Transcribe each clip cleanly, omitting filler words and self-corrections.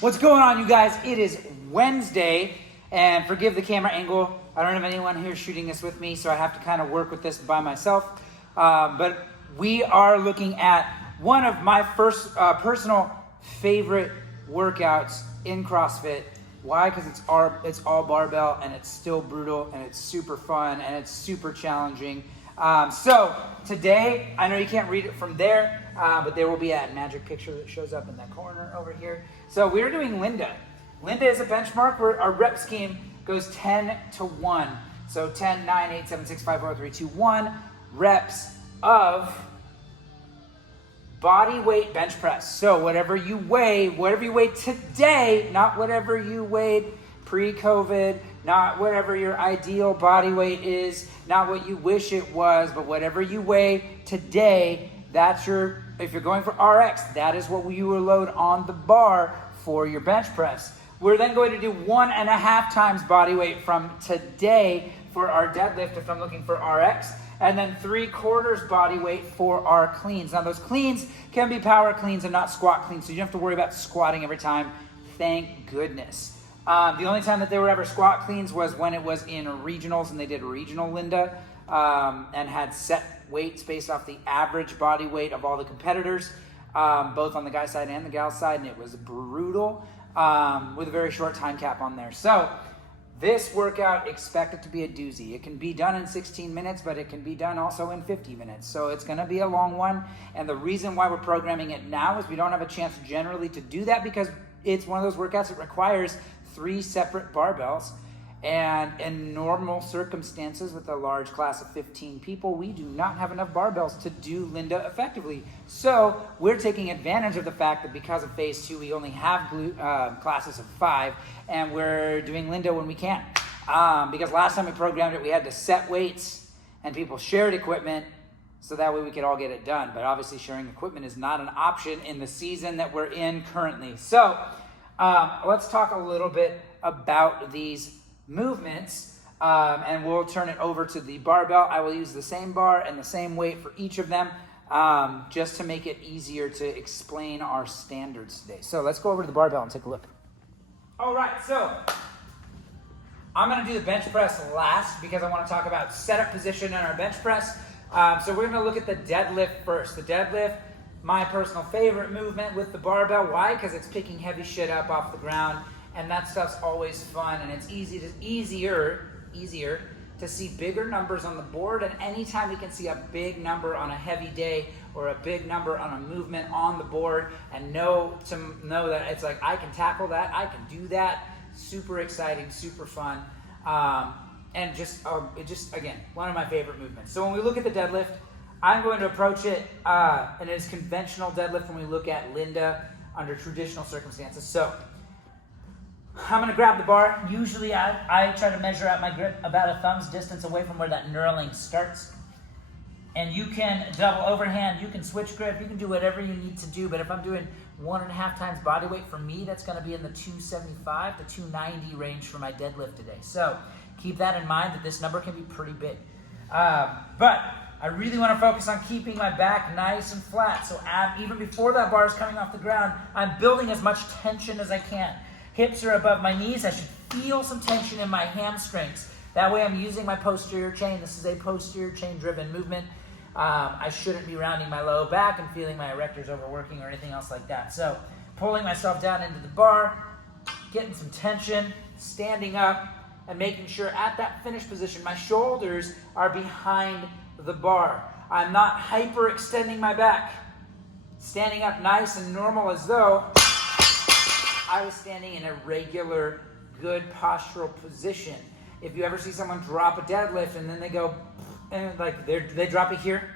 What's going on, you guys? It is Wednesday, and forgive the camera angle. I don't have anyone here shooting this with me, so I have to kind of work with this by myself. But we are looking at one of my first personal favorite workouts in CrossFit. Why? Because it's all barbell, and it's still brutal, and it's super fun, and it's super challenging. So today, I know you can't read it from there, but there will be a magic picture that shows up in that corner over here. So we're doing Linda. Linda is a benchmark where our rep scheme goes 10 to 1. So 10, 9, 8, 7, 6, 5, 4, 3, 2, 1 reps of body weight bench press. So whatever you weigh today, not whatever you weighed pre-COVID, not whatever your ideal body weight is, not what you wish it was, but whatever you weigh today, if you're going for RX, that is what you will load on the bar for your bench press. We're then going to do 1.5 times body weight from today for our deadlift if I'm looking for RX, and then 3/4 body weight for our cleans. Now those cleans can be power cleans and not squat cleans, so you don't have to worry about squatting every time, thank goodness. The only time that they were ever squat cleans was when it was in regionals and they did regional Linda and had set weights based off the average body weight of all the competitors, both on the guy side and the gal side, and it was brutal with a very short time cap on there. So this workout, expect it to be a doozy. It can be done in 16 minutes, but it can be done also in 50 minutes. So it's gonna be a long one. And the reason why we're programming it now is we don't have a chance generally to do that because it's one of those workouts that requires 3 separate barbells. And in normal circumstances with a large class of 15 people, we do not have enough barbells to do Linda effectively. So we're taking advantage of the fact that because of phase 2, we only have classes of 5, and we're doing Linda when we can. Because last time we programmed it, we had to set weights and people shared equipment so that way we could all get it done. But obviously sharing equipment is not an option in the season that we're in currently. So let's talk a little bit about these movements, and we'll turn it over to the barbell. I will use the same bar and the same weight for each of them, just to make it easier to explain our standards today. So let's go over to the barbell and take a look. All right, so I'm gonna do the bench press last because I wanna talk about setup position in our bench press. So we're gonna look at the deadlift first. The deadlift, my personal favorite movement with the barbell. Why? Because it's picking heavy shit up off the ground, and that stuff's always fun, and it's easier to see bigger numbers on the board. And anytime we can see a big number on a heavy day or a big number on a movement on the board and know that it's like, I can tackle that, I can do that, super exciting, super fun. And again, one of my favorite movements. So when we look at the deadlift, I'm going to approach it, and it's conventional deadlift when we look at Linda under traditional circumstances. So I'm gonna grab the bar. Usually I try to measure out my grip about a thumb's distance away from where that knurling starts. And you can double overhand, you can switch grip, you can do whatever you need to do, but if I'm doing 1.5 times body weight, for me, that's gonna be in the 275 to 290 range for my deadlift today. So keep that in mind that this number can be pretty big. But I really wanna focus on keeping my back nice and flat. So even before that bar is coming off the ground, I'm building as much tension as I can. Hips are above my knees. I should feel some tension in my hamstrings. That way I'm using my posterior chain. This is a posterior chain driven movement. I shouldn't be rounding my low back and feeling my erectors overworking or anything else like that. So pulling myself down into the bar, getting some tension, standing up, and making sure at that finish position, my shoulders are behind the bar. I'm not hyperextending my back. Standing up nice and normal as though I was standing in a regular, good postural position. If you ever see someone drop a deadlift and then they go, and like they drop it here,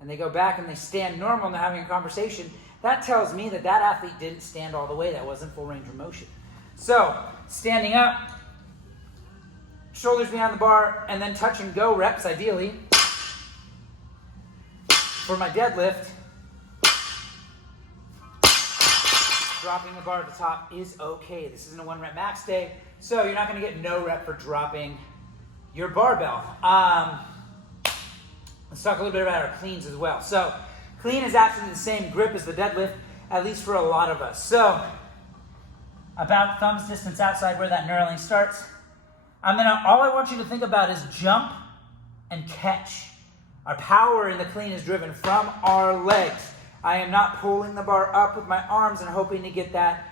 and they go back and they stand normal and they're having a conversation, that tells me that that athlete didn't stand all the way. That wasn't full range of motion. So, standing up, shoulders behind the bar, and then touch and go reps, ideally. For my deadlift, dropping the bar at the top is okay. This isn't a 1 rep max day, so you're not gonna get no rep for dropping your barbell. Let's talk a little bit about our cleans as well. So clean is actually the same grip as the deadlift, at least for a lot of us. So about thumbs distance outside where that knurling starts. All I want you to think about is jump and catch. Our power in the clean is driven from our legs. I am not pulling the bar up with my arms and hoping to get that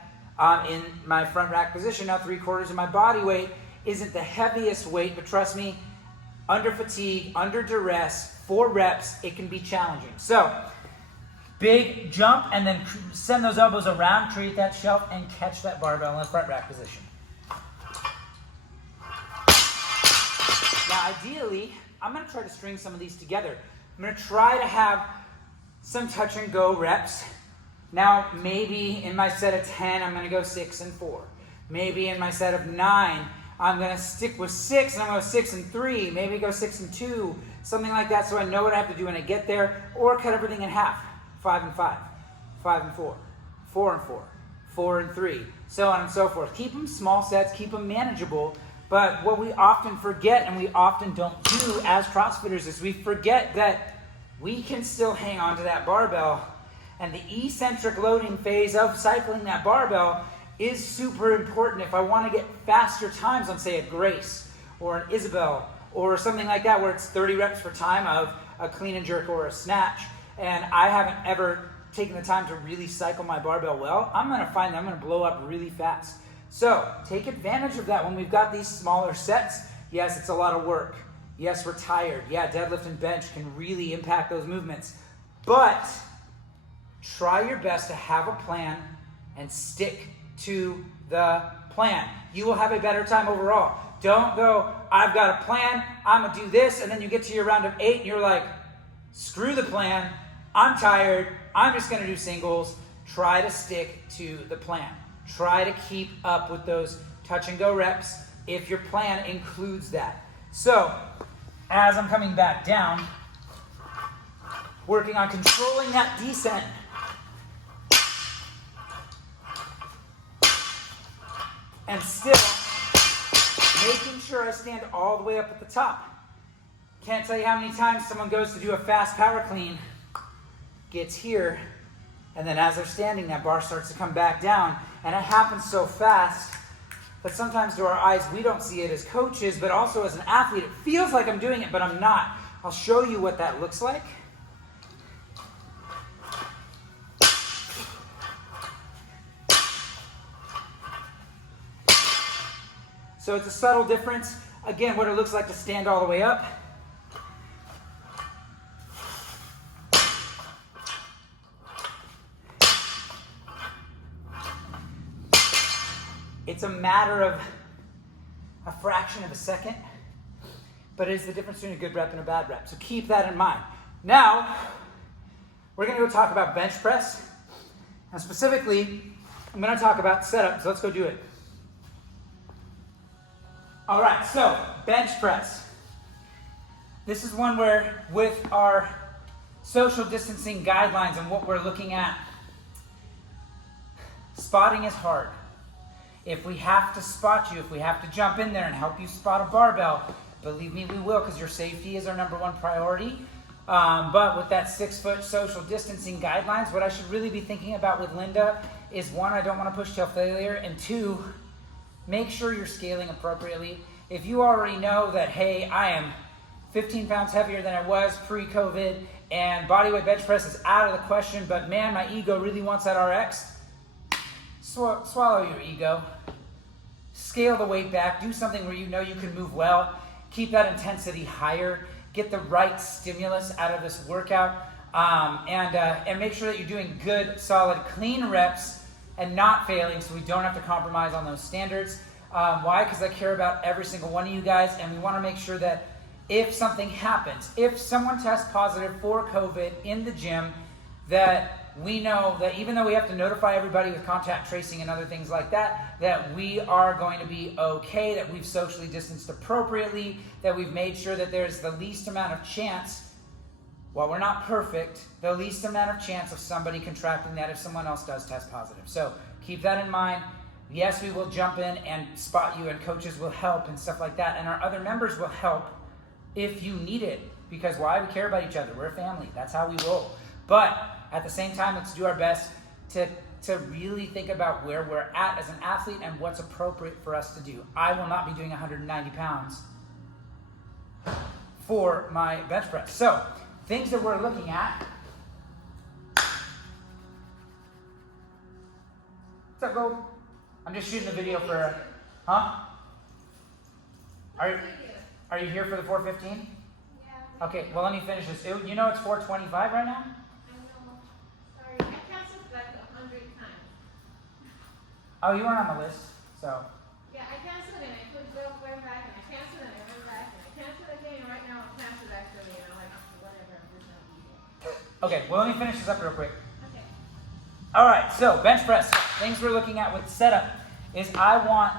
in my front rack position. Now 3/4 of my body weight isn't the heaviest weight, but trust me, under fatigue, under duress, 4 reps, it can be challenging. So, big jump and then send those elbows around, create that shelf, and catch that barbell in the front rack position. Now, ideally, I'm going to try to string some of these together. I'm going to try to have some touch and go reps. Now, maybe in my set of 10, I'm going to go 6 and 4. Maybe in my set of 9, I'm going to stick with 6 and I'm going to go 6 and 3. Maybe go 6 and 2, something like that, so I know what I have to do when I get there. Or cut everything in half, 5 and 5, 5 and 4, 4 and 4, 4 and 3, so on and so forth. Keep them small sets, keep them manageable. But what we often forget, and we often don't do as CrossFitters, is we forget that we can still hang on to that barbell. And the eccentric loading phase of cycling that barbell is super important if I want to get faster times on, say, a Grace or an Isabel or something like that, where it's 30 reps per time of a clean and jerk or a snatch. And I haven't ever taken the time to really cycle my barbell well. I'm going to find that I'm going to blow up really fast. So take advantage of that when we've got these smaller sets. Yes, it's a lot of work. Yes, we're tired. Yeah, deadlift and bench can really impact those movements. But try your best to have a plan and stick to the plan. You will have a better time overall. Don't go, I've got a plan, I'm going to do this, and then you get to your round of 8 and you're like, screw the plan, I'm tired, I'm just going to do singles. Try to stick to the plan. Try to keep up with those touch and go reps if your plan includes that. So, as I'm coming back down, working on controlling that descent. And still making sure I stand all the way up at the top. Can't tell you how many times someone goes to do a fast power clean, gets here, and then as they're standing, that bar starts to come back down. And it happens so fast that sometimes to our eyes, we don't see it as coaches, but also as an athlete. It feels like I'm doing it, but I'm not. I'll show you what that looks like. So it's a subtle difference. Again, what it looks like to stand all the way up. It's a matter of a fraction of a second, but it is the difference between a good rep and a bad rep. So keep that in mind. Now, we're going to go talk about bench press. And specifically, I'm going to talk about setup, so let's go do it. All right, so bench press. This is one where with our social distancing guidelines and what we're looking at, spotting is hard. If we have to spot you, if we have to jump in there and help you spot a barbell, believe me, we will, because your safety is our #1 priority. But with that 6-foot social distancing guidelines, what I should really be thinking about with Linda is 1, I don't want to push till failure, and 2, make sure you're scaling appropriately. If you already know that, hey, I am 15 pounds heavier than I was pre-COVID, and bodyweight bench press is out of the question, but man, my ego really wants that RX, swallow your ego. Scale the weight back. Do something where you know you can move well. Keep that intensity higher. Get the right stimulus out of this workout. And make sure that you're doing good, solid, clean reps and not failing, so we don't have to compromise on those standards. Why? Because I care about every single one of you guys, and we want to make sure that if something happens, if someone tests positive for COVID in the gym, that we know that even though we have to notify everybody with contact tracing and other things like that, that we are going to be okay, that we've socially distanced appropriately, that we've made sure that there's the least amount of chance, while we're not perfect, the least amount of chance of somebody contracting that if someone else does test positive. So keep that in mind. Yes, we will jump in and spot you, and coaches will help and stuff like that, and our other members will help if you need it. Because why? We care about each other. We're a family. That's how we roll. But at the same time, let's do our best to to really think about where we're at as an athlete and what's appropriate for us to do. I will not be doing 190 pounds for my bench press. So, things that we're looking at. What's up, Gold? I'm just shooting a video for, huh? Are you here for the 415? Yeah. Okay, well, let me finish this. You know it's 425 right now? Sorry, I canceled like 100 times. Oh, you weren't on the list, so. Yeah, I canceled and I went back and I canceled and I went back and I canceled again and right now I'm canceled actually and I'm like, whatever, I'm just gonna leave it. Okay, well, let me finish this up real quick. Okay. All right, so bench press. Things we're looking at with setup is I want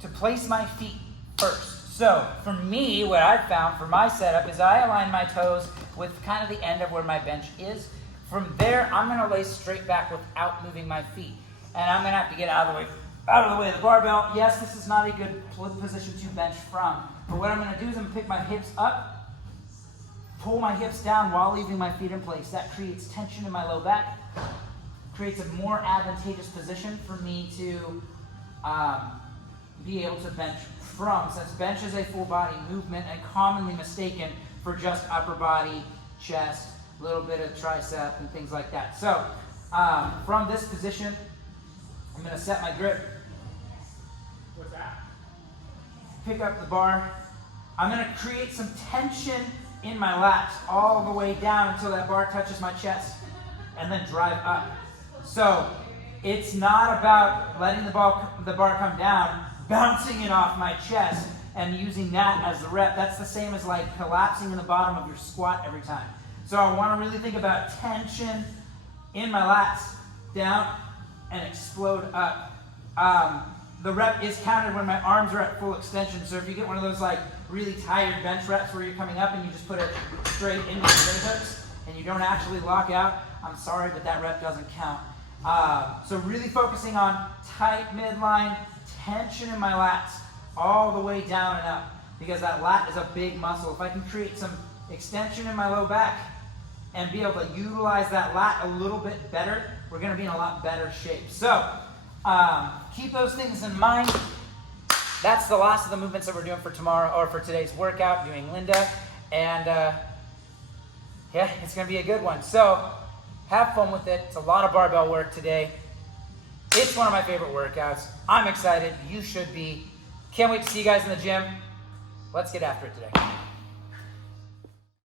to place my feet first. So for me, what I've found for my setup is I align my toes with kind of the end of where my bench is. From there, I'm going to lay straight back without moving my feet. And I'm going to have to get out of the way of the barbell. Yes, this is not a good position to bench from. But what I'm going to do is I'm going to pick my hips up, pull my hips down while leaving my feet in place. That creates tension in my low back, creates a more advantageous position for me to be able to bench from, since bench is a full body movement and commonly mistaken for just upper body, chest, a little bit of tricep and things like that. So from this position, I'm going to set my grip. What's that? Pick up the bar. I'm going to create some tension in my lats all the way down until that bar touches my chest and then drive up. So it's not about letting the bar come down, bouncing it off my chest and using that as the rep. That's the same as like collapsing in the bottom of your squat every time. So I want to really think about tension in my lats, down and explode up. The rep is counted when my arms are at full extension. So if you get one of those like really tired bench reps where you're coming up and you just put it straight into the shin hooks and you don't actually lock out, I'm sorry, but that rep doesn't count. So really focusing on tight midline, tension in my lats, all the way down and up, because that lat is a big muscle. If I can create some extension in my low back and be able to utilize that lat a little bit better, we're going to be in a lot better shape. So keep those things in mind. That's the last of the movements that we're doing for tomorrow or for today's workout, doing Linda. And yeah, it's going to be a good one. So have fun with it. It's a lot of barbell work today. It's one of my favorite workouts. I'm excited. You should be. Can't wait to see you guys in the gym. Let's get after it today.